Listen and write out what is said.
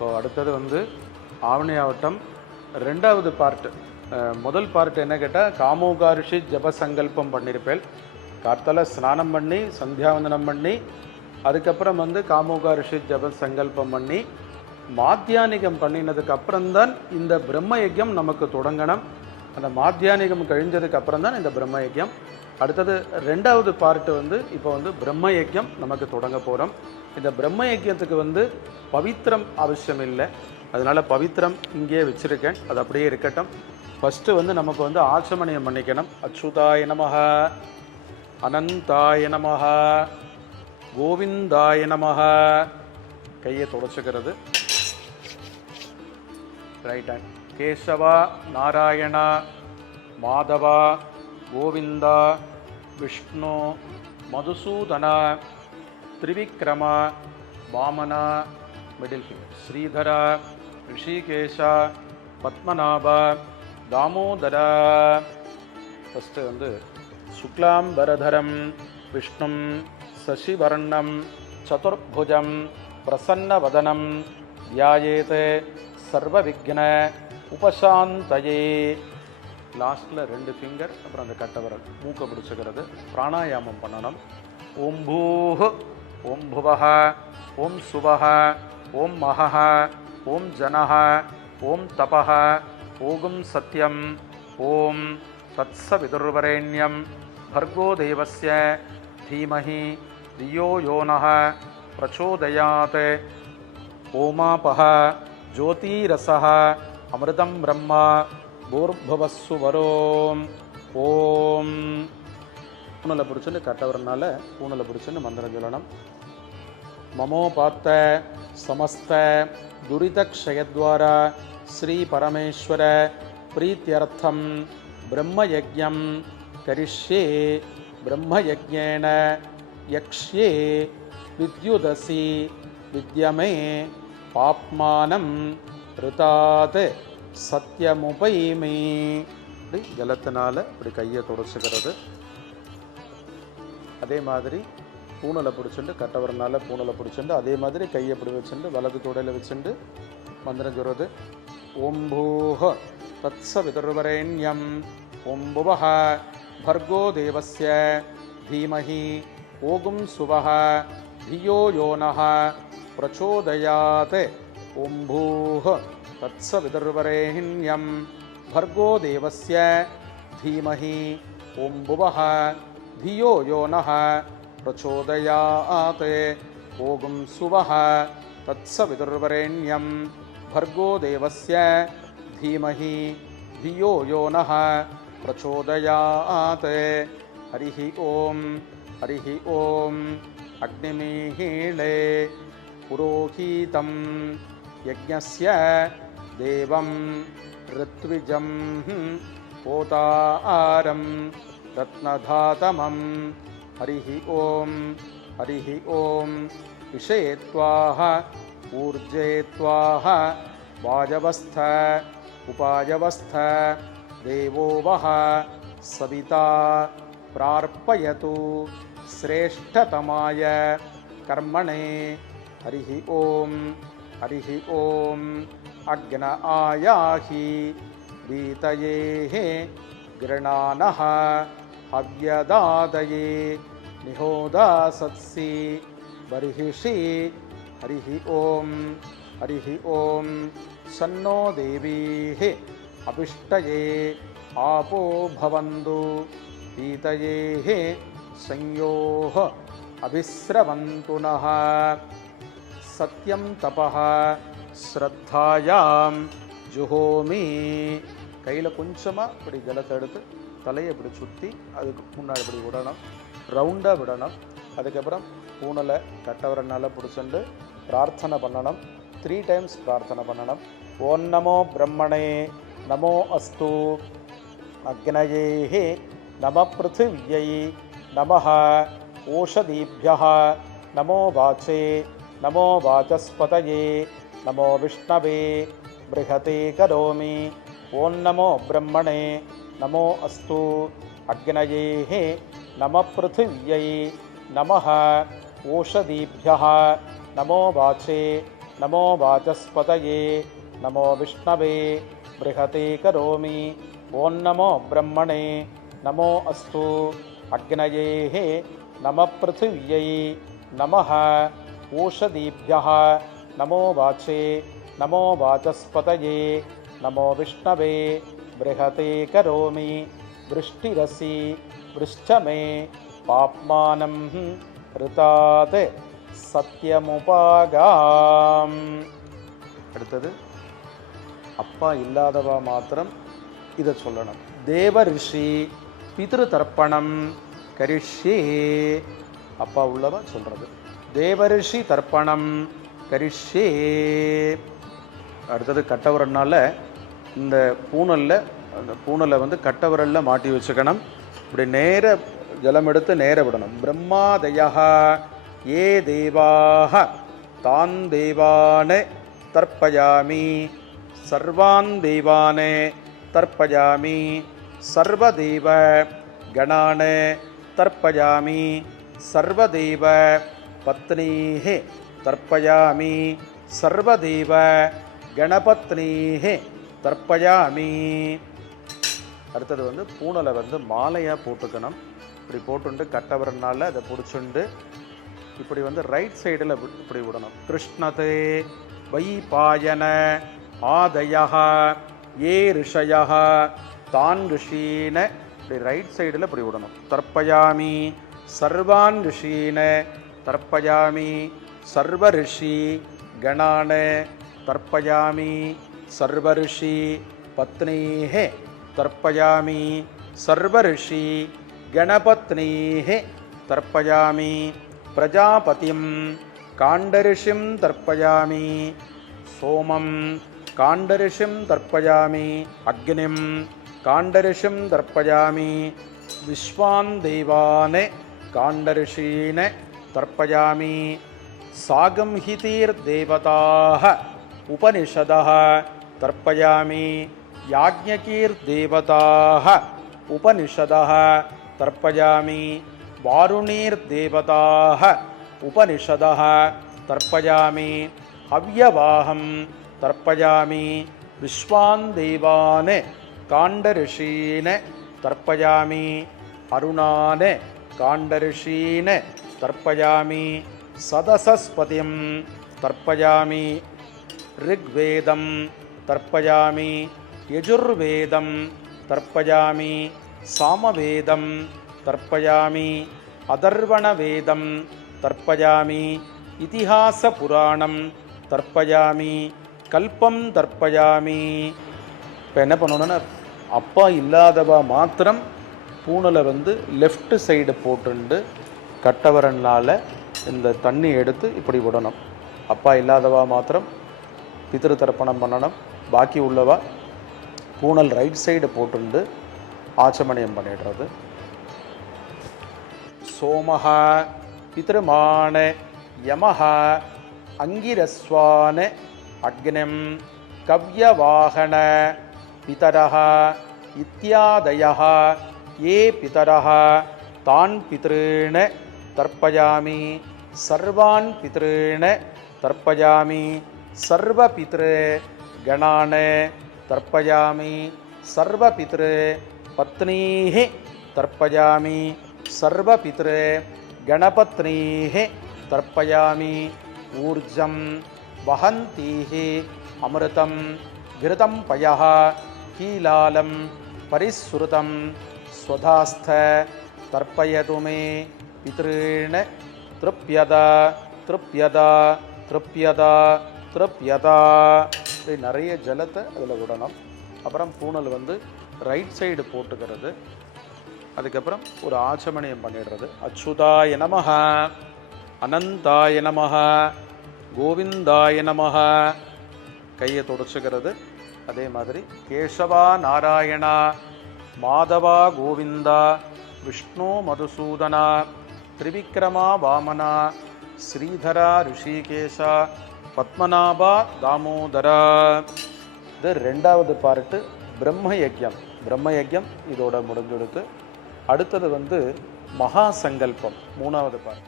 So அடுத்தது வந்து ஆவணி ஆவட்டம் ரெண்டாவது பார்ட்டு. முதல் பார்ட் என்ன கேட்டால் காமோகாரிஷி ஜப சங்கல்பம் பண்ணியிருப்பேன். கார்த்தால ஸ்நானம் பண்ணி சந்தியாவந்தனம் பண்ணி அதுக்கப்புறம் வந்து காமோகாரிஷி ஜப சங்கல்பம் பண்ணி மாத்தியானிகம் பண்ணினதுக்கு அப்புறம்தான் இந்த பிரம்ம யஜ்யம் நமக்கு தொடங்கணும். அந்த மாத்தியானிகம் கழிஞ்சதுக்கு அப்புறம் தான் இந்த பிரம்ம யஜ்யம். அடுத்தது ரெண்டாவது பார்ட்டு வந்து இப்போ வந்து பிரம்ம யஜ்யம் நமக்கு தொடங்க போகிறோம். இந்த பிரம்ம யஜ்யத்துக்கு வந்து பவித்திரம் அவசியம் இல்லை, அதனால் பவித்திரம் இங்கேயே வச்சுருக்கேன், அது அப்படியே இருக்கட்டும். ஃபஸ்ட்டு வந்து நமக்கு வந்து ஆச்சமணியம் பண்ணிக்கணும். அச்சுதாய நமஹ, அனந்தாய நமஹ, கோவிந்தாய நமஹ. கையை தொடச்சிக்கிறது. Right hand. Keshava, Narayana, Madhava, Govinda, Vishnu, Madhusudana, Trivikrama, Vamana, middle finger, Sridhara, Hrishikesha, Padmanabha, Damodara. First வந்து சுக்லாம்பரதரம் விஷ்ணும் சசிவர்ணம் சதுர்புஜம் பிரசன்னவதனம் தியாயேத் சர்வவிக்ன உபசாந்தயே. லாஸ்ட்டில் 2 ஃபிங்கர், அப்புறம் அந்த கட்டவரல் மூக்கை பிடிச்சிக்கிறது. பிராணாயாமம் பண்ணணும். ஓம் பூஹ், ஓம் புவஹ, ஓம் சுவஹ, ஓம் மஹஹ, ஓம் ஜனஹ, ஓம் தபஹ, ஓகும் சத்யம், ஓம் தத்சவிதுர்வரேண்யம் பர்கோ தேவஸ்ய தீமஹி தியோ யோனஹ பிரச்சோதயாத். ஓமாபஹ ஜோதிரசஹ அமிர்தம் பிரம்மா பூர்புவஸ்ஸு வரோம். ஓம். பூனலை பிடிச்சுன்னு கட்டவரனால பூனலை பிடிச்சுன்னு மந்திரம் சொல்லணும். மமோபாத்த சமஸ்த துரிதக்ஷயத்வாரா ஸ்ரீ பரமேஸ்வர பிரீத்தியர்த்தம் பிரம்மயஜ்ஞம் கரிஷ்யே பிரம்மயஜ்ஞேன யக்ஷ்யே வித்யுதசி வித்யமே பாப்மானம் ரிதாத் சத்யமுபைமி. இப்படி ஜலத்தினால இப்படி கையை தொடச்சிக்கிறது. அதே மாதிரி பூனலை பிடிச்சிட்டு கட்டவரனால பூனலை பிடிச்சிட்டு அதே மாதிரி கையை இப்படி வச்சுட்டு வலது தொடையில் வச்சுட்டு மந்திரம் சொல்கிறது. ஓம் பூஹ தத்சவிதுர்வரேண்யம் ஓம் புவஹ பர்கோ தேவஸ்ய தீமஹி ஓகும் சுவஹ தியோ யோனஹ பிரச்சோதயாத். ஓம் பூஹ தத்சவிதுர்வரேண்யம் பர்கோ தேவஸ்ய தீமஹி ஓம் புவஹ தியோ யோனஹ பிரச்சோதயாத். ஓகும் சுவஹ தத்சவிதுர்வரேண்யம் भर्गो देवस्य धीमहि धियो यो नः प्रचोदयात्. हरिः ओम्. हरिः ओम्. अग्निमीहीळे पुरोहितं यज्ञस्य देवं ऋत्विजं पोतारं रत्नधातमं. हरिः ओम्. हरिः ओम्. विषयेत्वाः ऊर्जेत्वाः वाजवस्थ उपायवस्थ देवो वः सविता प्रार्पयतु श्रेष्ठतमाय कर्मणे. हरिः ओम्. हरिः ओम्. अग्न आयाहि वीतयेः गृणानः हव्यदादये निहोदासत्सि बर्हिषि. हरिः ओम्. हरिः ओम्. सन्नो देवीः अभिष्टये आपो भवन्तु पीतयेः संयोः अभिस्रवन्तु नः. सत्यं तपः श्रद्धायां जुहोमि. கையில் கொஞ்சமாக இப்படி ஜலத்தை எடுத்து தலையை இப்படி சுற்றி அதுக்கு முன்னாடி இப்படி விடணும், ரவுண்டாக விடணும். அதுக்கப்புறம் பூனலை கட்டவரனால பிடிச்சிட்டு பிரார்த்தனை பண்ணணும். 3 times பிரார்த்தனை பண்ணணும். ஓம் நமோ பிரம்மணே நமோ அஸ்து அக்னயே நம பிருத்திவ்யை நமः ஓஷதீभ्यः நமோ வாச்சே நமோ வாசஸ்பதயே நமோ விஷ்ணவே பிருஹதே கரோமி. ஓம் நமோ பிரம்மணே நமோ அஸ்து அக்னயே நம பிருத்திவ்யை நமः ஓஷதீभ्यः நமோ வாச்சே நமோ வாசஸ்பதயே நமோ விஷ்ணவே ப்ருஹதே கரோமி ஓம் நமோ பிரம்மணே நமோ அஸ்து அக்னயே நம பிருத்திவ்யை நமः ஓஷதீப்யः நமோ வாச்சே நமோ வாசஸ்பதயே நமோ விஷ்ணவே ப்ருஹதே கரோமி விருஷ்டிரசி விருஷ்டமே பாப்மானம் ரிதாத் சத்யமுபாகாம். அடுத்தது அப்பா இல்லாதவா மாத்திரம் இதை சொல்லணும். தேவ ரிஷி பித்ரு தர்ப்பணம் கரிஷ்யே. அப்பா உள்ளவா சொல்றது. தேவரிஷி தர்ப்பணம் கரிஷ்யே. அடுத்தது கட்டவரனால இந்த பூனலில் அந்த பூனலை வந்து கட்டவரலில் மாட்டி வச்சுக்கணும். இப்படி நேர ஜலம் எடுத்து நேர விடணும். பிரம்மாதயா ஏ தேவாः தான் தேவான் தர்ப்பயாமி சர்வான் தேவான் தர்ப்பயாமி சர்வதேவ கணான் தர்ப்பயாமி சர்வதேவ பத்னீः தர்ப்பயாமி சர்வதேவ கணபத்னீः தர்ப்பயாமி. அடுத்தது வந்து பூனலை வந்து மாலையாக போட்டுக்கணும். இப்படி போட்டுண்டு கட்டவரனால அதை பிடிச்சுண்டு இப்படி வந்து ரைட் சைடில் இப்படி விடணும். கிருஷ்ணதே வைபாயன ஆதயः ஏ ரிஷயः தான் ரிஷீன. இப்படி ரைட் சைடில் இப்படி விடணும். தர்ப்பயாமி சர்வான் ரிஷீன தர்ப்பயாமி சர்வ ரிஷி கணான தர்ப்பயாமி சர்வ ரிஷி பத்னீः தர்ப்பயாமி சர்வ ரிஷி கணபத்னீः தர்ப்பயாமி பிரஜாபதிம் காண்டரிஷிம் தர்ப்பயாமி சோமம் காண்டரிஷிம் தர்ப்பயாமி அக்னிம் காண்டரிஷிம் தர்ப்பயாமி விஸ்வான் தேவான் காண்டரிஷீன தர்ப்பயாமி சாகம்ஹிதீர் தேவதாः உபனிஷதः தர்ப்பயாமி யாஜ்ஞகீர் தேவதாः உபனிஷதः தர்ப்பயாமி வாருணீர் தேவதாः உபனிஷதः தர்ப்பயாமி அவ்யவாஹம் தர்ப்பயாமி விஸ்வான் தேவான் காண்டரிஷீன தர்ப்பயாமி அருணான் காண்டரிஷீன தர்ப்பயாமி சதசஸ்பதிம் தர்ப்பயாமி ரிக்வேதம் தர்ப்பயாமி யஜுர்வேதம் தர்ப்பயாமி சாமவேதம் தர்ப்பயாமி அதர்வணவேதம் தர்ப்பயாமி இதிஹாச புராணம் தர்ப்பயாமி கல்பம் தர்ப்பயாமி. இப்போ என்ன பண்ணணும்னா அப்பா இல்லாதவா மாத்திரம் பூனலை வந்து லெஃப்ட் சைடு போட்டுண்டு கட்டவரனால் இந்த தண்ணி எடுத்து இப்படி விடணும். அப்பா இல்லாதவா மாத்திரம் பித்ரு தர்ப்பணம் பண்ணணும். பாக்கி உள்ளவா பூனல் ரைட் சைடு போட்டுண்டு ஆச்சமணியம் பண்ணிடுறது. சோமஹ பித்ருமான யமஹ அங்கிரஸ்வான் அக்னிம் கவ்யவாகன பிதரஹ இத்யாதயஹ ஏ பிதரஹ தான் பித்ருண தர்ப்பயாமி சர்வான் பித்ருண தர்ப்பயாமி சர்வ பித்ரு கணான தர்ப்பயாமி சர்வ பித்ரு பத்னீः தர்ப்பயாமி சர்வ பித்ரு கணபத்னீः தர்ப்பயாமி ஊர்ஜம் வஹந்தீः அமிர்தம் கிருதம் பயः கீலாலம் பரிஸ்ருதம் ஸ்வதாஸ்த தர்ப்பயது மே பித்ருண த்ருப்யதா த்ருப்யதா த்ருப்யதா த்ருப்யதா. இப்படி நிறைய ஜலத்தை அதில் விடணும். அப்புறம் பூனல் வந்து ரைட் சைடு போட்டுக்கிறது. அதுக்கப்புறம் ஒரு ஆச்சமணியம் பண்ணிடுறது. அச்சுதாய நமஹ அனந்தாய நமஹ கோவிந்தாய நமஹ. கையை தொடச்சுக்கிறது. அதே மாதிரி கேசவா நாராயணா மாதவா கோவிந்தா விஷ்ணு மதுசூதனா திரிவிக்ரமா வாமனா ஸ்ரீதரா ரிஷிகேஷா பத்மநாபா தாமோதரா. இது ரெண்டாவது பார்ட்டு பிரம்ம யஜ்யம். பிரம்ம யஜ்யம் இதோட முடிஞ்செடுத்து அடுத்தது வந்து மகா சங்கல்பம் மூணாவது பார்ட்.